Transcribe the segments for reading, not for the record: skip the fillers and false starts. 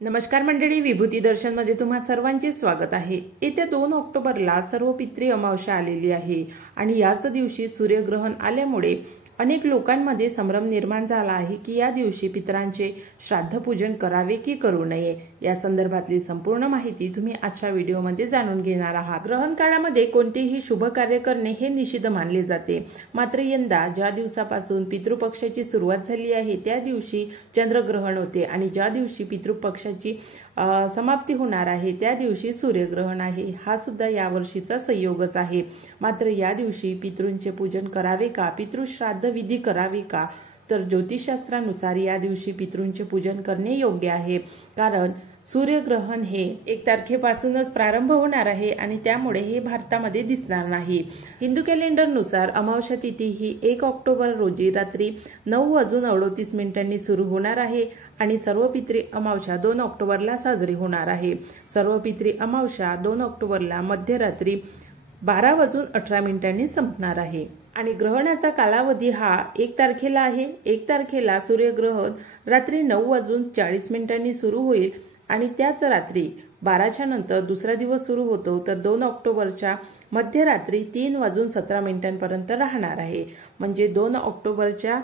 नमस्कार मंडळी, विभूती दर्शन मध्ये तुम्हा सर्वांचे स्वागत आहे। येत्या 2 ऑक्टोबरला सर्व पितृ अमावस्या आलेली आहे आणि याच दिवशी सूर्यग्रहण आल्यामुळे अनेक लोकांमध्ये संभ्रम निर्माण झाला आहे की या दिवशी पितरांचे श्राद्ध पूजन करावे की करू नये। या संदर्भातली संपूर्ण माहिती तुम्ही आजच्या व्हिडिओमध्ये जाणून घेणार आहात। ग्रहण काळामध्ये कोणतेही शुभ कार्य करणे हे निषिद्ध मानले जाते, मात्र यंदा ज्या दिवसापासून पितृपक्षाची सुरुवात झाली आहे त्या दिवशी चंद्रग्रहण होते आणि ज्या दिवशी पितृपक्षाची समाप्ती होणार आहे त्या दिवशी सूर्यग्रहण आहे। हा सुद्धा या वर्षीचा संयोगच आहे। मात्र या दिवशी पितृंचे पूजन करावे का, पितृश्राद्ध विधी करावी का, तर ज्योतिषशास्त्रानुसार या दिवशी पितृंचे पूजन करणे योग्य आहे। कारण सूर्यग्रहण हे 1 तारखेपासूनच प्रारंभ होणार आहे आणि त्यामुळे हे भारतामध्ये दिसणार नाही। हिंदू कॅलेंडरनुसार अमावस्या तिथी ही 1 ऑक्टोबर रोजी रात्री 9:38 सुरू होणार आहे आणि सर्व पितृ अमावस्या 2 ऑक्टोबरला साजरी होणार आहे। सर्व पितृ अमावस्या 2 ऑक्टोबरला मध्यरात्री 12:18 संपणार आहे आणि ग्रहणाचा कालावधी हा 1 तारखेला आहे। 1 तारखेला सूर्यग्रहण रात्री 9:40 सुरू होईल आणि त्याच रात्री 12च्या नंतर दुसरा दिवस सुरू होतो, तर 2 ऑक्टोबरच्या मध्यरात्री 3:17 पर्यंत राहणार आहे। म्हणजे 2 ऑक्टोबरच्या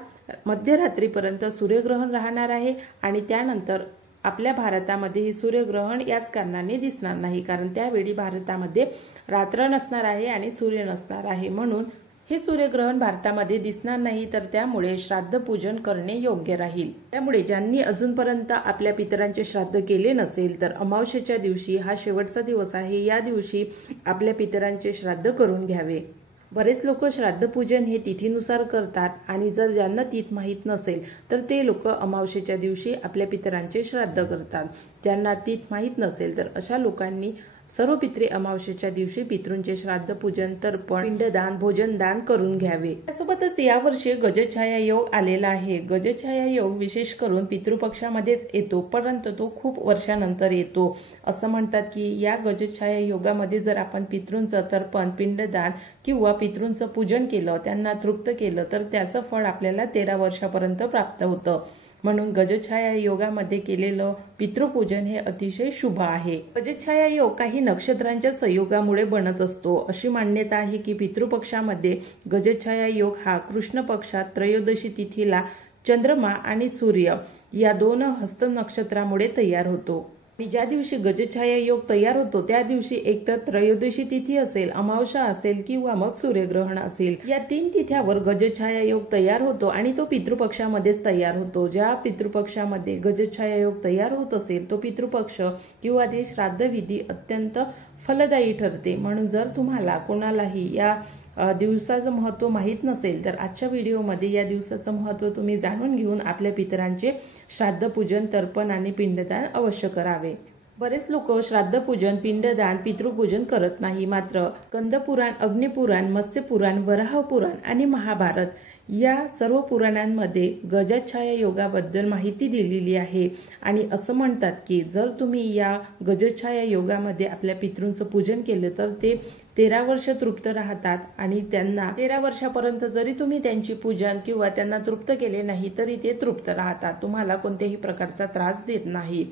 मध्यरात्रीपर्यंत सूर्यग्रहण राहणार आहे आणि त्यानंतर आपल्या भारतामध्ये हे सूर्यग्रहण याच कारणाने दिसणार नाही, कारण त्यावेळी भारतामध्ये रात्र नसणार आहे आणि सूर्य नसणार आहे, म्हणून हे सूर्यग्रहण भारतामध्ये दिसणार नाही। तर त्यामुळे श्राद्ध पूजन करणे योग्य राहील। त्यामुळे ज्यांनी अजूनपर्यंत आपल्या पितरांचे श्राद्ध केले नसेल तर अमावस्येच्या दिवशी हा शेवटचा दिवस आहे, या दिवशी आपल्या पितरांचे श्राद्ध करून घ्यावे। बरेच लोक श्राद्ध पूजन हे तिथीनुसार करतात आणि जर ज्यांना तिथ माहीत नसेल तर ते लोक अमावस्येच्या दिवशी आपल्या पितरांचे श्राद्ध करतात। ज्यांना तिथ माहीत नसेल तर अशा लोकांनी सर्व पितृ अमावस्येच्या दिवशी पितृंचे श्राद्ध पूजन, तर्पण, पिंडदान, भोजनदान करून घ्यावे। त्यासोबतच यावर्षी गजछाया योग आलेला आहे। गजछाया योग विशेष करून पितृपक्षामध्येच येतो, परंतु तो खूप वर्षानंतर येतो। असं म्हणतात की या गजछाया योगामध्ये जर आपण पितृंचं तर्पण, पिंडदान किंवा पितृंचं पूजन केलं, त्यांना तृप्त केलं, तर त्याचं फळ आपल्याला 13 वर्षापर्यंत प्राप्त होतं। म्हणून गजछाया योगामध्ये केलेलं पितृपूजन हे अतिशय शुभ आहे। गजछाया योग काही नक्षत्रांच्या संयोगामुळे बनत असतो। अशी मान्यता आहे की पितृपक्षामध्ये गजछाया योग हा कृष्ण पक्षात त्रयोदशी तिथीला चंद्रमा आणि सूर्य या 2 हस्त नक्षत्रामुळे तयार होतो। आणि ज्या दिवशी गजछाया योग तयार होतो त्या दिवशी एकतर त्रयोदशी तिथी असेल, अमावस्या असेल किंवा मग सूर्यग्रहण असेल। या 3 तिथ्यावर गजछाया योग तयार होतो आणि तो पितृपक्षामध्येच तयार होतो। ज्या पितृपक्षामध्ये गजछाया योग तयार होत असेल तो पितृपक्ष किंवा ते श्राद्ध विधी अत्यंत फलदायी ठरते। म्हणून जर तुम्हाला कोणालाही या दिवसाचं महत्त्व माहीत नसेल तर आजच्या व्हिडिओमध्ये या दिवसाचं महत्त्व तुम्ही जाणून घेऊन आपल्या पितरांचे श्राद्ध पूजन, तर्पण आणि पिंडदान अवश्य करावे। बरेच लोक श्राद्ध पूजन, पिंडदान, पितृपूजन करत नाही, मात्र स्कंदपुराण, अग्निपुराण, मत्स्यपुराण, वराह पुराण आणि महाभारत या सर्व पुराणांमध्ये गजछाया योगाबद्दल माहिती दिलेली आहे आणि असं म्हणतात की जर तुम्ही या गजछाया योगामध्ये आपल्या पितृंचं पूजन केलं तर ते 13 वर्ष तृप्त राहतात आणि त्यांना 13 वर्षापर्यंत जरी तुम्ही त्यांची पूजन किंवा त्यांना तृप्त केले नाही तरी ते तृप्त राहतात, तुम्हाला कोणत्याही प्रकारचा त्रास देत नाही।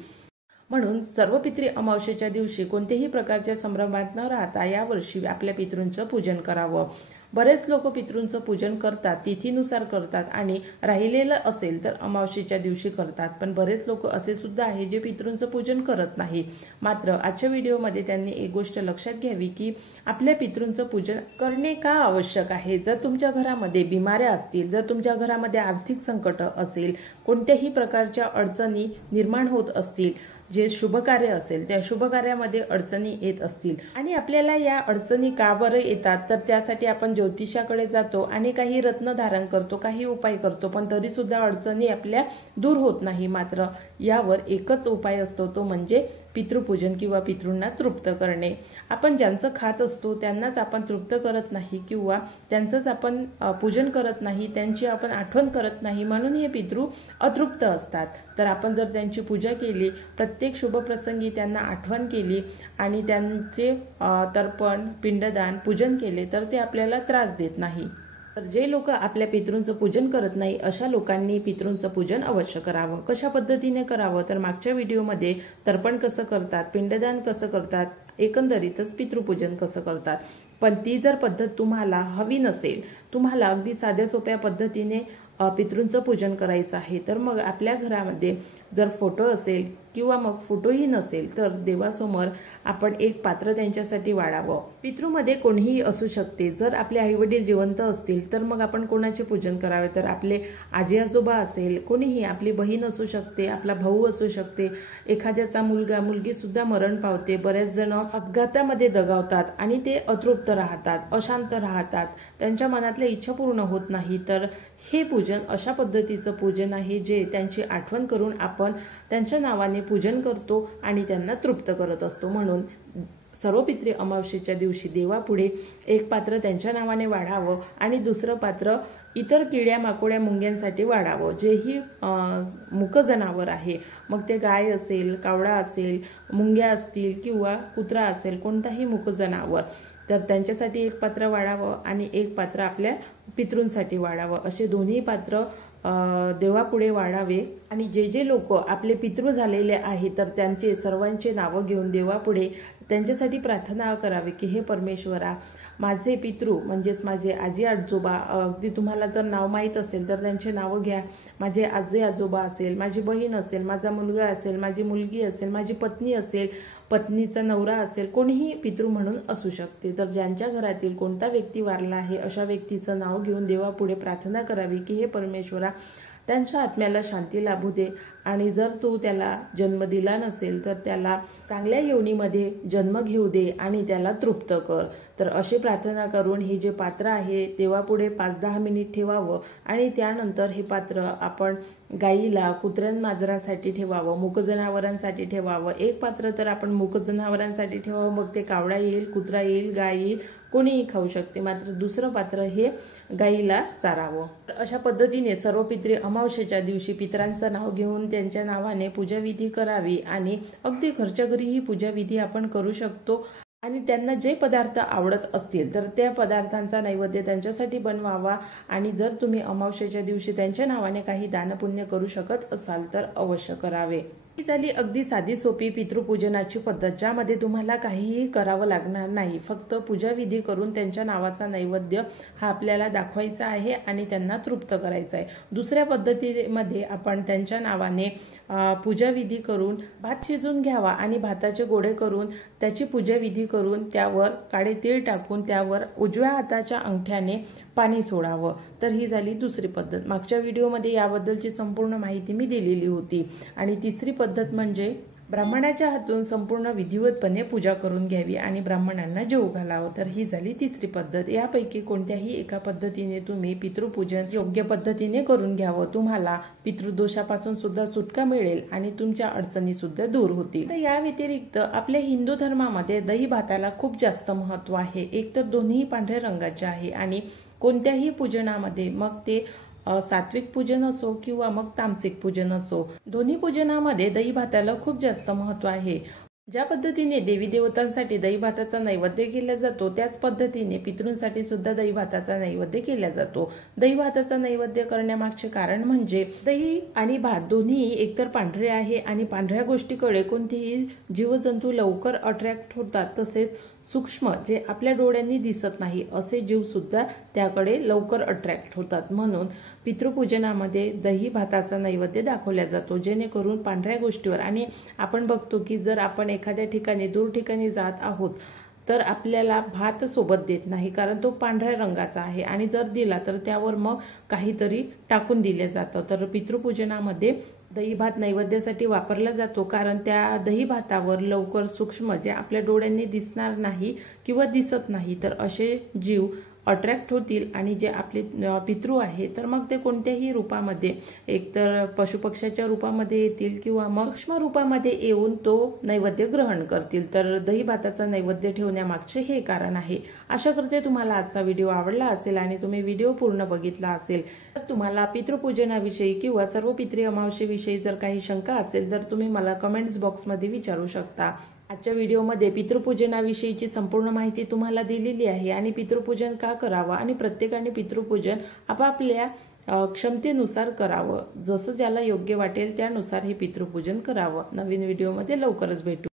म्हणून सर्व पितृ अमावस्येच्या दिवशी कोणत्याही प्रकारच्या संभ्रमात न राहता यावर्षी आपल्या पितृंचं पूजन करावं। बरेच लोक पितृंचं पूजन करतात, तिथीनुसार करतात आणि राहिलेलं असेल तर अमावस्येच्या दिवशी करतात, पण बरेच लोक असे सुद्धा आहे जे पितृंचं पूजन करत नाही। मात्र आजच्या व्हिडिओमध्ये त्यांनी एक गोष्ट लक्षात घ्यावी की आपल्या पितृंचं पूजन करणे का आवश्यक आहे। जर तुमच्या घरामध्ये बिमाऱ्या असतील, जर तुमच्या घरामध्ये आर्थिक संकट असेल, कोणत्याही प्रकारच्या अडचणी निर्माण होत असतील, जे शुभ कार्य असेल त्या शुभ कार्यामध्ये अडचणी येत असतील आणि आपल्याला या अडचणी का बरं येतात, तर त्यासाठी आपण ज्योतिषाकडे जातो आणि काही रत्न धारण करतो, काही उपाय करतो, पण तरी सुद्धा अडचणी आपल्या दूर होत नाही। मात्र यावर एकच उपाय असतो, तो म्हणजे पितृपूजन किंवा पितृंना तृप्त करणे। आपण ज्यांचं खात असतो त्यांनाच आपण तृप्त करत नाही किंवा त्यांचंच आपण पूजन करत नाही, त्यांची आपण आठवण करत नाही, म्हणून हे पितृ अतृप्त असतात। तर आपण जर त्यांची पूजा केली, प्रत्येक शुभ प्रसंगी त्यांना आठवण केली आणि त्यांचे तर्पण, पिंडदान, पूजन केले तर ते आपल्याला त्रास देत नाही। तर जे लोक आपल्या पितृंचं पूजन करत नाही अशा लोकांनी पितृंचं पूजन अवश्य करावं। कशा पद्धतीने करावं तर मागच्या व्हिडिओमध्ये तर्पण कसं करतात, पिंडदान कसं करतात, एकंदरीतच पितृपूजन कसं करतात। पण ती जर पद्धत तुम्हाला हवी नसेल, तुम्हाला अगदी साध्या सोप्या पद्धतीने पितृंचं पूजन करायचं आहे, तर मग आपल्या घरामध्ये जर फोटो असेल किंवा मग फोटोही नसेल तर देवासमोर आपण एक पात्र त्यांच्यासाठी वाढावं। पितृमध्ये कोणीही असू शकते। जर आपले आईवडील जिवंत असतील तर मग आपण कोणाचे पूजन करावे तर आपले आजी आजोबा असेल, कोणीही, आपली बहीण असू शकते, आपला भाऊ असू शकते, एखाद्याचा मुलगा मुलगी सुद्धा मरण पावते। बरेच जण अपघातामध्ये दगावतात आणि ते अतृप्त राहतात, अशांत राहतात, त्यांच्या मनातल्या इच्छा पूर्ण होत नाही। तर हे पूजन अशा पद्धतीचं पूजन आहे जे त्यांची आठवण करून आपण त्यांच्या नावाने पूजन करतो आणि त्यांना तृप्त करत असतो। म्हणून सर्व पितृ अमावस्येच्या दिवशी देवापुढे एक पात्र त्यांच्या नावाने वाढावं आणि दुसरं पात्र इतर किड्या माकोड्या मुंग्यांसाठी वाढावं, जेही मुक जनावर आहे, मग ते गाय असेल, कावडा असेल, मुंग्या असतील किंवा कुत्रा असेल, कोणताही मुक जनावर, तर त्यांच्यासाठी एक पात्र वाढावं आणि एक पात्र आपल्या पितृंसाठी वाढावं। असे दोन्ही पात्र देवापुढे वाढावे आणि जे जे लोक आपले पितृ झालेले आहेत तर त्यांचे सर्वांचे नावं घेऊन देवापुढे त्यांच्यासाठी प्रार्थना करावी की हे परमेश्वरा, माझे पितृ म्हणजेच माझे आजी आजोबा, अगदी तुम्हाला जर नाव माहीत असेल तर त्यांचे नावं घ्या। माझे आजी आजोबा असेल, माझी बहीण असेल, माझा मुलगा असेल, माझी मुलगी असेल, माझी पत्नी असेल, पत्नीचा नवरा असेल, कोणीही पितृ म्हणून असू शकते। तर ज्यांच्या घरातील कोणता व्यक्ती वारला आहे अशा व्यक्तीचं नाव घेऊन देवापुढे प्रार्थना करावी की हे परमेश्वरा, त्यांच्या आत्म्याला शांती लाभू दे आणि जर तू त्याला जन्म दिला नसेल तर त्याला चांगल्या योनीमध्ये जन्म घेऊ दे आणि त्याला तृप्त कर। तर अशी प्रार्थना करून हे जे पात्र आहे देवापुढे 5-10 मिनिट ठेवावं आणि त्यानंतर हे पात्र आपण गाईला, कुत्र्यांमाजरासाठी ठेवावं, मूक जनावरांसाठी ठेवावं। एक पात्र तर आपण मूक जनावरांसाठी ठेवावं, मग ते कावडा येईल, कुत्रा येईल, गाय येईल, कोणीही खाऊ शकते, मात्र दुसरं पात्र हे गाईला चारावं। अशा पद्धतीने सर्व पितृ अमावस्येच्या दिवशी पितरांचं नाव घेऊन त्यांच्या नावाने पूजाविधी करावी आणि अगदी घरच्या घरीही पूजाविधी आपण करू शकतो आणि त्यांना जे पदार्थ आवडत असतील तर त्या पदार्थांचा नैवेद्य त्यांच्यासाठी बनवावा आणि जर तुम्ही अमावस्येच्या दिवशी त्यांच्या नावाने काही दानपुण्य करू शकत असाल तर अवश्य करावे। ही झाली अगदी साधी सोपी पितृपूजनाची पद्धत, ज्यामध्ये तुम्हाला काहीही करावं लागणार नाही, फक्त पूजाविधी करून त्यांच्या नावाचा नैवेद्य हा आपल्याला दाखवायचा आहे आणि त्यांना तृप्त करायचा आहे। दुसऱ्या पद्धतीमध्ये आपण त्यांच्या नावाने पूजाविधी करून भात शिजून घ्यावा आणि भाताचे गोळे करून त्याची पूजाविधी करून त्यावर काळे तीळ टाकून त्यावर उजव्या हाताच्या अंगठ्याने पाणी सोडावं। तर ही झाली दुसरी पद्धत। मागच्या व्हिडिओमध्ये याबद्दलची संपूर्ण माहिती मी दिलेली होती। आणि तिसरी पद्धत म्हणजे ब्राह्मणाच्या हातून संपूर्ण विधिवतपणे पूजा करून घ्यावी आणि ब्राह्मणांना जेवू घालावं। तर ही झाली तिसरी पद्धत। यापैकी कोणत्याही एका पद्धतीने तुम्ही पितृपूजन योग्य पद्धतीने करून घ्यावं, तुम्हाला पितृदोषापासून सुद्धा सुटका मिळेल आणि तुमच्या अडचणी सुद्धा दूर होतील। तर या व्यतिरिक्त आपल्या हिंदू धर्मामध्ये दही भाताला खूप जास्त महत्त्व आहे। एक तर दोन्ही पांढऱ्या रंगाचे आहे आणि कोणत्याही पूजनामध्ये, मग ते सात्विक पूजन असो किंवा मग तामसिक पूजन असो, दोन्ही पूजनामध्ये दही भाताला खूप जास्त महत्त्व आहे। ज्या पद्धतीने देवी देवतांसाठी दही भाताचा नैवेद्य केला जातो त्याच पद्धतीने पितृंसाठी सुद्धा दही भाताचा नैवेद्य केला जातो। दही भाताचा नैवेद्य करण्यामागचे कारण म्हणजे दही आणि भात दोन्ही एकतर पांढरे आहे आणि पांढऱ्या गोष्टीकडे कोणतेही जीवजंतू लवकर अट्रॅक्ट होतात, तसेच सूक्ष्म जे आपल्या डोळ्यांनी दिसत नाही असे जीव सुद्धा त्याकडे लवकर अट्रॅक्ट होतात। म्हणून पितृपूजनामध्ये दही भाताचा नैवेद्य दाखवला जातो, जेणेकरून पांढऱ्या गोष्टीवर, आणि आपण बघतो की जर आपण एखाद्या ठिकाणी दूर ठिकाणी जात आहोत तर आपल्याला भात सोबत देत नाही, कारण तो पांढऱ्या रंगाचा आहे आणि जर दिला तर त्यावर मग काहीतरी टाकून दिले जातं। तर पितृपूजनामध्ये दही भात नैवेद्यासाठी वापरला जातो, कारण त्या दही भातावर लवकर सूक्ष्म जे आपल्या डोळ्यांनी दिसणार नाही किंवा दिसत नाही तर असे जीव अट्रॅक्ट होतील आणि जे आपले पितृ आहे तर मग ते कोणत्याही रूपामध्ये, एकतर पशुपक्ष्याच्या रूपामध्ये येतील किंवा मग सूक्ष्म रूपामध्ये येऊन तो नैवेद्य ग्रहण करतील। तर दही भाताचा नैवेद्य ठेवण्यामागचे हे कारण आहे। आशा करते तुम्हाला आजचा व्हिडिओ आवडला असेल आणि तुम्ही व्हिडिओ पूर्ण बघितला असेल। तर तुम्हाला पितृपूजनाविषयी किंवा सर्व पितृ अमावस्येविषयी जर काही शंका असेल तर तुम्ही मला कमेंट्स बॉक्समध्ये विचारू शकता। आजच्या व्हिडिओमध्ये पितृपूजनाविषयीची संपूर्ण माहिती तुम्हाला दिलेली आहे आणि पितृपूजन का करावं आणि प्रत्येकाने पितृपूजन आपापल्या क्षमतेनुसार करावं, जसं ज्याला योग्य वाटेल त्यानुसार हे पितृपूजन करावं। नवीन व्हिडिओमध्ये लवकरच भेटू।